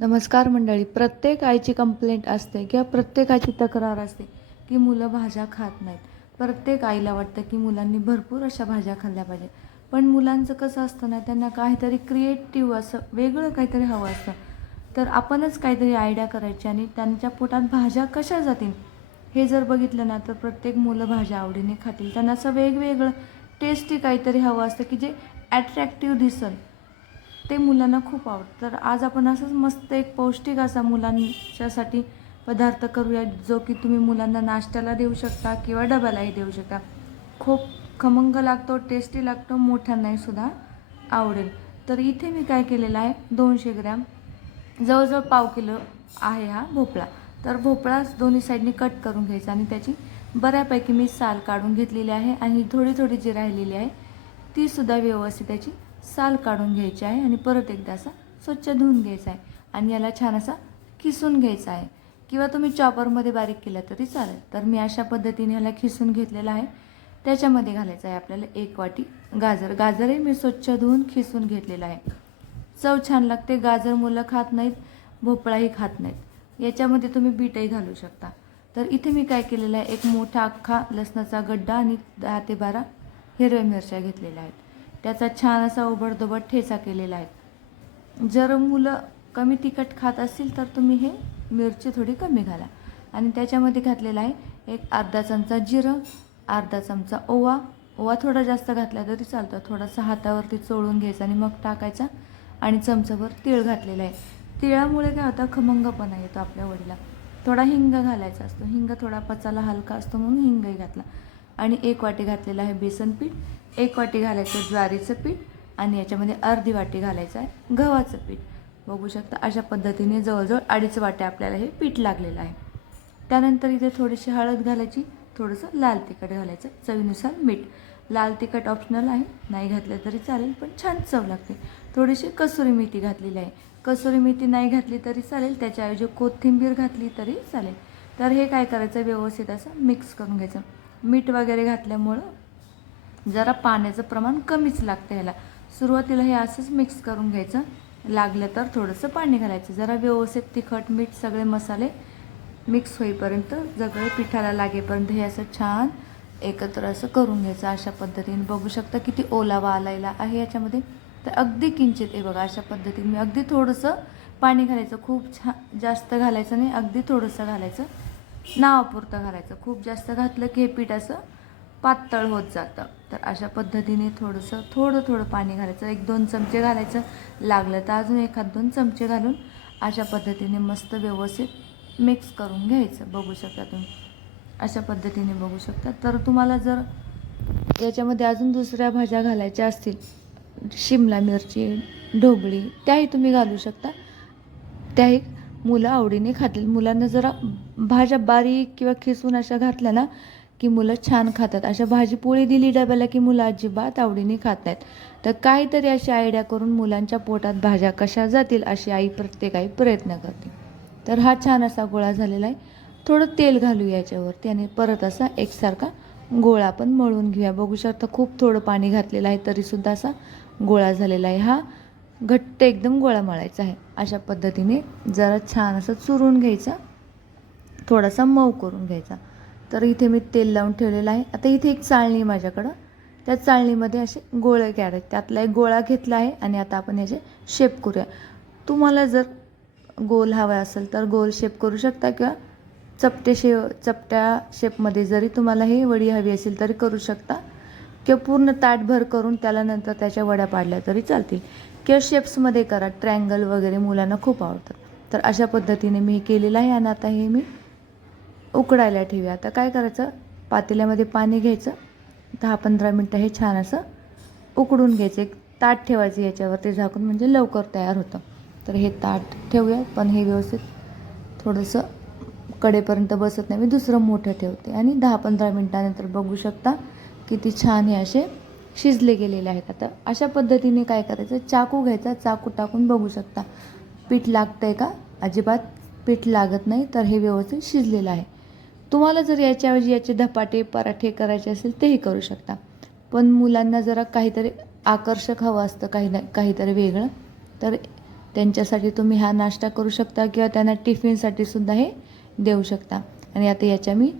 नमस्कार मंडळी. प्रत्येक आईची कंप्लेंट असते किंवा प्रत्येकाची तक्रार असते की मुलं भाज्या खात नाहीत. प्रत्येक आईला वाटतं की मुलांनी भरपूर अशा भाज्या खाल्ल्या पाहिजे पण मुलांचं कसं असतं ना त्यांना काहीतरी क्रिएटिव्ह असं वेगळं काहीतरी हवं असतं. तर आपणच काहीतरी आयडिया करायची आणि त्यांच्या पोटात भाज्या कशा जातील? हे जर बघितलं ना तर प्रत्येक मुलं भाज्या आवडीने खातील. त्यांना असं वेगवेगळं टेस्टी काहीतरी हवं असतं की जे ॲट्रॅक्टिव्ह दिसल ते मुलांना खूप आवडतं. तर आज आपण असंच मस्त एक पौष्टिक असा मुलांच्यासाठी पदार्थ करूया जो की तुम्ही मुलांना नाश्त्याला देऊ शकता किंवा डब्यालाही देऊ शकता. खूप खमंग लागतो टेस्टी लागतो मोठ्यांनाही सुद्धा आवडेल. तर इथे मी काय केलेलं आहे दोनशे ग्रॅम जवळजवळ पाव किलो आहे हा भोपळा. तर भोपळा दोन्ही साईडनी कट करून घ्यायचा आणि त्याची बऱ्यापैकी मी साल काढून घेतलेली आहे आणि थोडी थोडी जी राहिलेली आहे तीसुद्धा व्यवस्थित त्याची साल काढून घ्यायची आहे आणि परत एकदा असा स्वच्छ धुवून घ्यायचा आहे. आणि याला छान असा खिसून घ्यायचा आहे. किंवा तुम्ही चॉपरमध्ये बारीक केला तरी चालेल. तर मी अशा पद्धतीने ह्याला खिसून घेतलेला आहे. त्याच्यामध्ये घालायचं आहे आपल्याला एक वाटी गाजर. गाजरही मी स्वच्छ धुवून खिसून घेतलेलं आहे. चव छान लागते. गाजर मुलं खात नाहीत भोपळाही खात नाहीत. याच्यामध्ये तुम्ही बीटही घालू शकता. तर इथे मी काय केलेलं आहे? एक मोठा अख्खा लसणाचा गड्डा आणि दहा ते बारा हिरव्या मिरच्या घेतलेल्या आहेत. त्याचा छान असा ओबडधोबड ठेचा केलेला आहे. जर मुलं कमी तिखट खात असतील तर तुम्ही हे मिरची थोडी कमी घाला. आणि त्याच्यामध्ये घातलेला आहे एक अर्धा चमचा जिरं अर्धा चमचा ओवा. ओवा थोडा जास्त घातला तरी चालतं. थोडासा हातावरती चोळून घ्यायचा आणि मग टाकायचा. आणि चमचाभर तीळ घातलेला आहे. तिळामुळे काय होतं खमंगपणा येतो आपल्या वडीला. थोडा हिंग घालायचा असतो. हिंग थोडा पचाला हलका असतो म्हणून हिंगही घातला. आणि एक वाटी घातलेलं आहे बेसन पीठ एक वाटी घालायचं ज्वारीचं पीठ आणि याच्यामध्ये अर्धी वाटी घालायचं आहे गव्हाचं पीठ. बघू शकता अशा पद्धतीने जवळजवळ अडीच वाट्या आपल्याला हे पीठ लागलेलं आहे. त्यानंतर इथे थोडीशी हळद घालायची थोडंसं लाल तिखट घालायचं चवीनुसार मीठ. लाल तिखट ऑप्शनल आहे नाही घातलं तरी चालेल पण छान चव लागते. थोडीशी कसुरी मेथी घातलेली आहे. कसुरी मेथी नाही घातली तरी चालेल त्याच्याऐवजी कोथिंबीर घातली तरी चालेल. तर हे काय करायचं व्यवस्थित असं मिक्स करून घ्यायचं. मीठ वगैरे घातल्यामुळं जरा पाण्याचं प्रमाण कमीच लागतं ह्याला. सुरुवातीला हे असंच मिक्स करून घ्यायचं. लागलं तर थोडंसं पाणी घालायचं. जरा व्यवस्थित तिखट मीठ सगळे मसाले मिक्स होईपर्यंत सगळे पिठाला लागेपर्यंत हे असं छान एकत्र असं करून घ्यायचं. अशा पद्धतीने बघू शकता किती ओलावा आलेला आहे याच्यामध्ये. तर अगदी किंचित आहे बघा अशा पद्धतीने. मी अगदी थोडंसं पाणी घालायचं. खूप छान जास्त घालायचं नाही. अगदी थोडंसं घालायचं. नावापुरतं घालायचं. खूप जास्त घातलं की हे पीठ असं पातळ होत जातं. तर अशा पद्धतीने थोडंसं थोडं थोडं पाणी घालायचं. एक दोन चमचे घालायचं. लागलं तर अजून एखाद दोन चमचे घालून अशा पद्धतीने मस्त व्यवस्थित मिक्स करून घ्यायचं. बघू शकता तुम्ही. अशा पद्धतीने बघू शकता. तर तुम्हाला जर याच्यामध्ये अजून दुसऱ्या भाज्या घालायच्या असतील शिमला मिरची ढोबळी त्याही तुम्ही घालू शकता. त्याही मुलं आवडीने खातील. मुलांना जरा भाज्या बारीक किंवा खिसून अशा घातल्या ना की मुलं छान खातात. अशा भाजी पोळी दिली डब्याला की मुलं अजिबात आवडीने खात नाहीत. तर काहीतरी अशी आयडिया करून मुलांच्या पोटात भाज्या कशा जातील अशी आई प्रत्येक आई प्रयत्न करते. तर हा छान असा गोळा झालेला आहे. थोडं तेल घालू याच्यावरती आणि परत असा एकसारखा गोळा आपण मळून घेऊया. बघू शकता खूप थोडं पाणी घातलेलं आहे तरीसुद्धा असा गोळा झालेला आहे हा. घट्ट एकदम गोळा मळायचा आहे. अशा पद्धतीने जरा छान असं चुरून घ्यायचा. थोडासा मऊ करून घ्यायचा. तर इथे मी तेल लावून ठेवलेलं आहे. आता इथे एक चाळणी आहे माझ्याकडं. त्या चाळणीमध्ये असे गोळे काढायचे त्यातला एक गोळा घेतला आहे आणि आता आपण याचे शेप करूया. तुम्हाला जर गोल हवा असेल तर गोल शेप करू शकता किंवा चपटे शे चपट्या शेपमध्ये जरी तुम्हाला ही वडी हवी असेल तरी करू शकता. किंवा पूर्ण ताटभर करून त्याला नंतर त्याच्या वड्या पाडल्या तरी चालतील. किंवा शेप्समध्ये करा ट्रँगल वगैरे मुलांना खूप आवडतात. तर अशा पद्धतीने मी हे केलेलं आहे आणि आता हे मी उकडायला ठेवूया. आता काय करायचं? पातेल्यामध्ये पाणी घ्यायचं. दहा पंधरा मिनटं हे छान असं उकडून घ्यायचं. एक ताट ठेवायचं याच्यावरती झाकून म्हणजे लवकर तयार होतं. तर हे ताट ठेवूया पण हे व्यवस्थित थोडंसं कडेपर्यंत बसत नाही. मी दुसरं मोठं ठेवते आणि दहा पंधरा मिनटानंतर बघू शकता किती छान हे असे शिजले गेलेले आहेत आता. अशा पद्धतीने काय करायचं? चाकू घ्यायचा चाकू टाकून बघू शकता. पीठ लागतं आहे का? अजिबात पीठ लागत नाही तर हे व्यवस्थित शिजलेलं आहे. तुम्हाला जर याच्याऐवजी याचे धपाटे पराठे करायचे असेल तेही करू शकता. पण मुलांना जरा काहीतरी आकर्षक हवं असतं काही ना काहीतरी वेगळं. तर त्यांच्यासाठी तुम्ही हा नाश्ता करू शकता किंवा त्यांना टिफिनसाठी सुद्धा हे देऊ शकता. आणि आता याच्या मी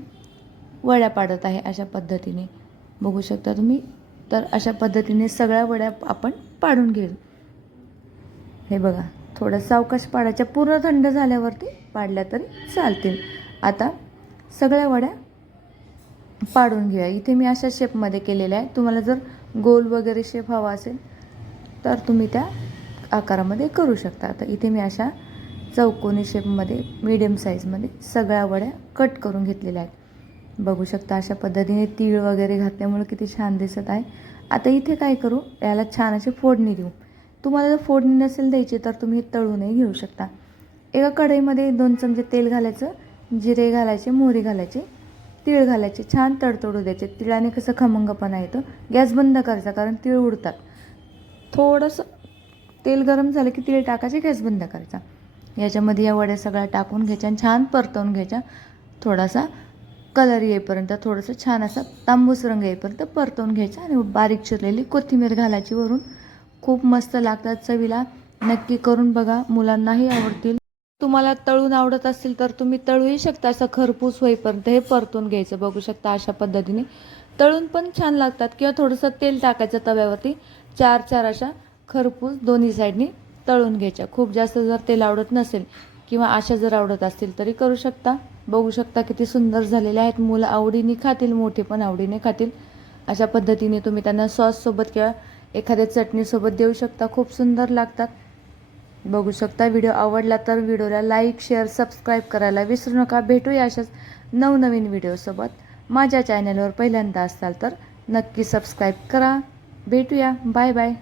वड्या पाडत आहे अशा पद्धतीने. बघू शकता तुम्ही. तर अशा पद्धतीने सगळ्या वड्या आपण पाडून घेऊ. हे बघा थोडं सावकाश पाडायच्या पूर्ण थंड झाल्यावरती पाडल्या तरी चालतील. आता सगळ्या वड्या पाडून घ्या इथे मी अशा शेपमध्ये केलेल्या आहे तुम्हाला जर गोल वगैरे शेप हवा असेल तर तुम्ही त्या आकारामध्ये करू शकता. आता इथे मी अशा चौकोनी शेपमध्ये मीडियम साईजमध्ये सगळ्या वड्या कट करून घेतलेल्या आहेत. बघू शकता अशा पद्धतीने तीळ वगैरे घातल्यामुळे किती छान दिसत आहे. आता इथे काय करू? याला छान अशी फोडणी देऊ. तुम्हाला जर फोडणी नसेल द्यायची तर तुम्ही तळूनही घेऊ शकता. एका कढईमध्ये दोन चमचे तेल घालायचं जिरे घालायचे मोहरी घालायचे तीळ घालायचे छान तडतडू द्यायचे. तिळाने कसं खमंगपणा येतं गॅस बंद करायचा कारण तीळ उडतात. थोडंसं तेल गरम झालं की तीळ टाकायचे गॅस बंद करायचा. याच्यामध्ये या वड्या सगळ्या टाकून घ्यायच्या आणि छान परतवून घ्यायच्या. थोडासा कलर येईपर्यंत थोडंसं छान असा तांबूस रंग येईपर्यंत परतवून घ्यायचा आणि बारीक चिरलेली कोथिंबीर घालायची वरून. खूप मस्त लागतात चवीला. नक्की करून बघा. मुलांनाही आवडतील. तुम्हाला तळून आवडत असतील तर तुम्ही तळूही शकता. असं खरपूस होईपर्यंत हे परतून घ्यायचं. बघू शकता अशा पद्धतीने. तळून पण छान लागतात किंवा थोडंसं तेल टाकायचं तव्यावरती. चार चार अशा खरपूस दोन्ही साईडनी तळून घ्यायच्या. खूप जास्त जर तेल आवडत नसेल किंवा अशा जर आवडत असतील तरी करू शकता. बघू शकता किती सुंदर झालेले आहेत. मुलं आवडीने खातील मोठे पण आवडीने खातील. अशा पद्धतीने तुम्ही त्यांना सॉससोबत किंवा एखाद्या चटणीसोबत देऊ शकता. खूप सुंदर लागतात. बघू शकता व्हिडिओ आवडला तर व्हिडिओला लाईक शेअर सबस्क्राईब करायला विसरू नका. भेटूया अशाच नवनवीन व्हिडिओसोबत माझ्या चॅनलवर पहिल्यांदा असाल तर नक्की सबस्क्राईब करा. भेटूया. Bye bye